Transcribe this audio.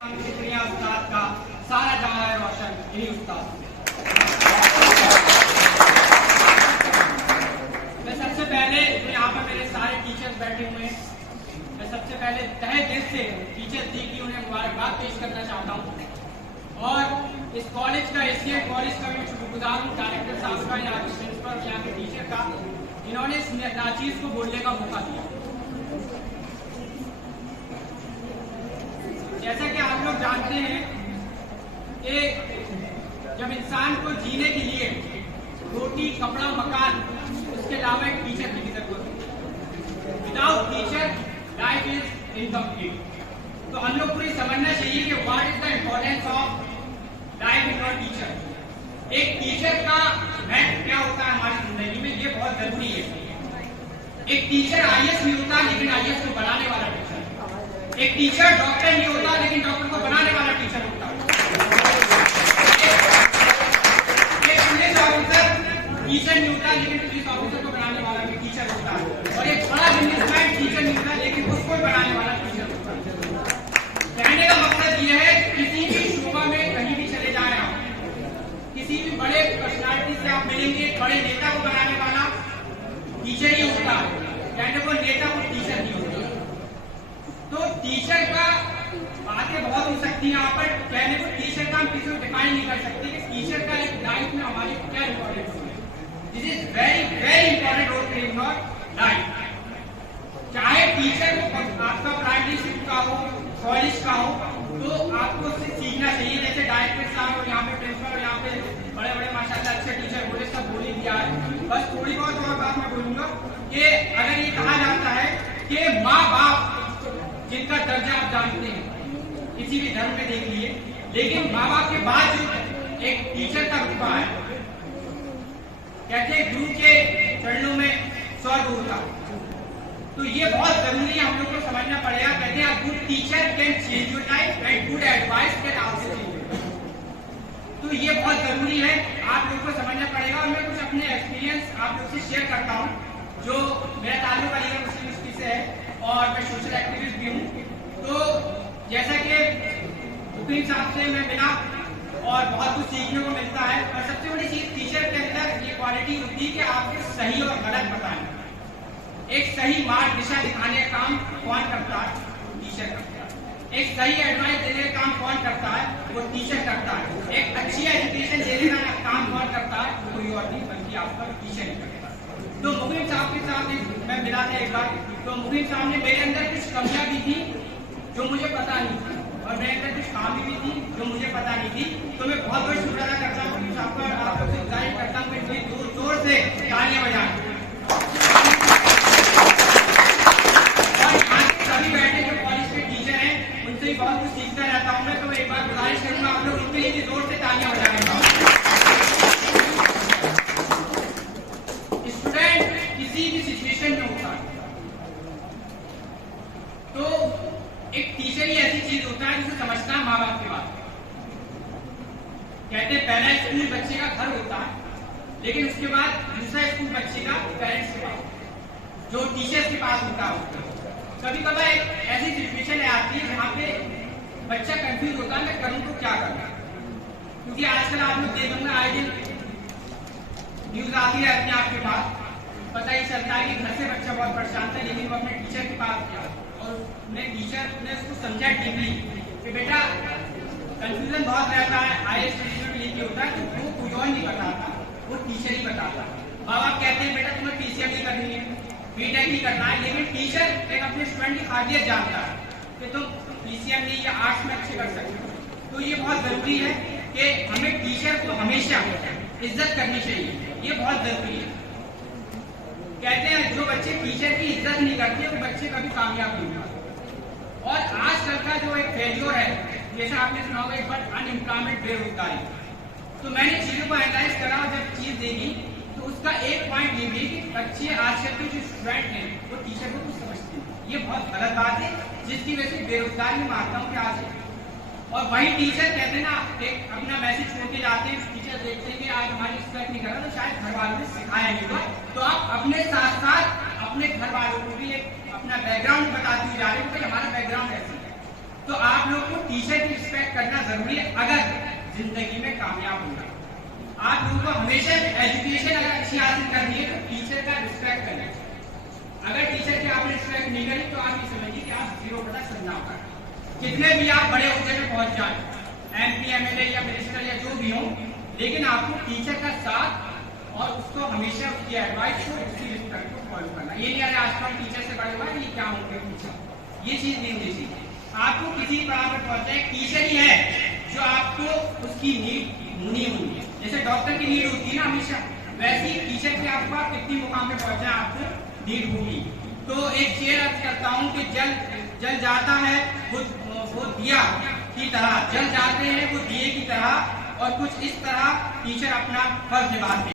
शुक्रिया उस्ताद का, सारा जहां है रोशन इन्हीं उस्ताद से। मैं सबसे पहले तो यहाँ पर मेरे सारे टीचर्स बैठे हुए हैं, मैं सबसे पहले तहे दिल से टीचर्स डी की उन्हें मुबारकबाद पेश करना चाहता हूँ और इस कॉलेज का एसकेएम कॉलेज का मैं शुक्रगुजार हूँ डायरेक्टर साहब का, यहाँ के प्रिंसिपल, यहाँ के टीचर का, इन्होंने इस नाचीज को बोलने का मौका दिया। जैसा कि आप लोग जानते हैं कि जब इंसान को जीने के लिए रोटी, कपड़ा, मकान, उसके अलावा एक टीचर की जरूरत होती है। Without teacher life is incomplete. तो हम लोग को ये समझना चाहिए कि what is the importance of life without teacher. एक टीचर का महत्व क्या होता है हमारी जिंदगी में, ये बहुत जरूरी है। एक टीचर आईएएस नहीं होता, लेकिन आईएएस को बनाने वाला टीचर। एक टीचर डॉक्टर नहीं होता, लेकिन डॉक्टर को बनाने वाला टीचर होता है। एक पुलिस ऑफिसर टीचर नहीं होता, लेकिन पुलिस ऑफिसर को बनाने वाला भी टीचर होता है। और एक बड़ा बिजनेसमैन टीचर नहीं होता, लेकिन उसको बनाने वाला टीचर होता है। कहने का मकसद यह है, किसी भी शोबा में कहीं भी चले जाए आप, किसी भी बड़े पर्सनालिटी से आप मिलेंगे, बड़े नेता को बनाने वाला टीचर ही होता है। कहने को नेता को टीचर नहीं होता। तो टीचर का बातें बहुत हो सकती है यहाँ पर, कहने को टीचर का हम किसी को डिफाइन नहीं कर सकते कि टीचर का एक लाइफ में हमारी क्या इंपॉर्टेंस है। This is very very important role play in our life. चाहे टीचर को आपका प्राइमरी स्कूल का हो, कॉलेज का हो, तो आपको उससे सीखना चाहिए। जैसे डायरेक्टर साहब और यहाँ पे प्रिंसिपल और यहाँ पे बड़े बड़े माशाल्लाह अच्छे टीचर बोले, सब बोल ही दिया है। बस थोड़ी बहुत और बात मैं बोलूंगा कि अगर ये कहा जाता है कि माँ बाप जिनका दर्जा आप जानते हैं, किसी भी धर्म में देख लिए, लेकिन माँ बाप के बाद जो एक टीचर का रुतबा है, कहते हैं गुरु के चरणों में स्वर्ग होता। तो ये बहुत जरूरी है, हम लोग को समझना पड़ेगा। कहते हैं good teacher can change your life and good advice can also change your life. तो ये बहुत जरूरी है, आप लोग को समझना पड़ेगा। और मैं कुछ अपने एक्सपीरियंस आप लोग से शेयर करता हूँ। जो मेरा ताल्लुक अलीगढ़ मुस्लिम यूनिवर्सिटी से है और मैं सोशल एक्टिविस्ट भी हूँ। तो जैसा कि मुकीम साहब से मैं मिला और बहुत कुछ सीखने को मिलता है। और सबसे बड़ी चीज टीचर के अंदर ये क्वालिटी होती है कि आपके सही और गलत बताएं। एक सही मार्ग दिशा दिखाने का काम कौन करता है? टीचर करता है। एक सही एडवाइस देने का काम कौन करता है? वो टीचर करता है। एक अच्छी एजुकेशन देने का काम कौन करता है? कोई और नहीं बल्कि आपका टीचर ही करता है। तो मुकीम साहब के साथ मैं मिला था एक बार, तो मुकीम साहब ने मेरे अंदर कुछ कमियां भी थी जो मुझे पता नहीं थी, और मेरे अंदर कुछ खामी भी थी जो मुझे पता नहीं थी। तो मैं बहुत बहुत शुक्र अदा करता हूँ मुकीम साहब का, आप लोग से गुजारिश करता हूँ कि जोर जोर से तालियां बजाएं। और आज सभी बैठे जो कॉलेज के टीचर हैं, उनसे भी बहुत कुछ सीखता रहता हूँ मैं। तो एक बार गुजारिश करूंगा आप लोग उनके लिए जोर से तालियां बजाएंगे। किसी भी सिचुएशन में होता है तो एक टीचर ही ऐसी चीज होता है जिसे समझता है माँ बाप की बात। कहते हैं पहला स्कूल बच्चे का घर होता है, लेकिन उसके बाद दूसरा स्कूल बच्चे का पेरेंट्स के पास, जो टीचर्स के पास होता है। कभी कभार एक ऐसी सिचुएशन आती है जहाँ पे बच्चा कंफ्यूज होता है, मैं करूँ तो क्या करूँ। क्योंकि आजकल आप लोग देखेंगे आए दिन न्यूज आती रहती है आपके पास, पता ही चलता है कि घर से बच्चा बहुत परेशान था, लेकिन वो अपने टीचर के पास गया और टीचर ने उसको समझा डीपली कि बेटा कंफ्यूजन बहुत रहता है, आईएएस में लेके होता है, तो वो कोई और नहीं बताता, वो टीचर ही बताता। माँ बाप कहते हैं बेटा तुम्हें पीसीएम नहीं करनी है, बीटेक ही करना है, लेकिन टीचर एक अपने स्टूडेंट की काबिलियत जानता है कि तुम पीसीएम नहीं या आर्ट्स में अच्छे कर सकते हो। तो ये बहुत जरूरी है कि हमें टीचर को हमेशा इज्जत करनी चाहिए, ये बहुत जरूरी है। कहते हैं जो बच्चे टीचर की इज्जत नहीं करते वो बच्चे कभी कामयाब नहीं होते। और आजकल का जो एक फेल्योर है, जैसे आपने सुना होगा एक बार अनएम्प्लॉयमेंट बेरोजगारी, तो मैंने चीजों को एनालाइज करा और जब चीज देखी तो उसका एक पॉइंट ये भी कि बच्चे आजकल के जो स्टूडेंट हैं वो टीचर को कुछ समझते हैं। ये बहुत गलत बात है, जिसकी वजह से बेरोजगारी में मानता हूँ कि आज है। और वही टीचर कहते हैं ना, एक अपना मैसेज छोड़ के जाते हैं, टीचर देखते हैं कि आज हमारी रिस्पेक्ट नहीं कर रहा, तो शायद घर वालों ने सिखाया नहीं था। तो आप अपने साथ साथ अपने घर वालों को भी एक अपना बैकग्राउंड बताते हुए जा रहे हो कि हमारा बैकग्राउंड ऐसा है। तो आप लोग को टीचर की जरूरी है अगर जिंदगी में कामयाब होना। आप लोगों को हमेशा एजुकेशन अगर अच्छी हासिल करनी है तो टीचर का रिस्पेक्ट करें। अगर टीचर की आपने रिस्पेक्ट नहीं करी तो आप ये समझिए कि आप 0% बदनाम कर। कितने भी आप बड़े होते में पहुंच जाए, MP, MLA या मिनिस्टर या जो भी हो, लेकिन आपको टीचर का साथ और उसको हमेशा उसकी एडवाइस को, उसकी रिस्पेक्ट को फॉलो करना। ये नहीं है आज कल टीचर से बड़े हुआ ये क्या होंगे टीचर, ये चीज नहीं होनी चाहिए। आपको किसी पड़ाव पर पहुंचे टीचर ही है जो आपको उसकी नीड होनी होगी। जैसे डॉक्टर की नीड होती है ना हमेशा, वैसे ही टीचर के आपको कितनी मुकाम पे पहुंचे आपको नीड होगी। तो एक शेर अर्ज करता हूँ कि जल जाता है वो दिया की तरह, जल जाते हैं वो दिए की तरह, और कुछ इस तरह टीचर अपना फर्ज निभाते हैं।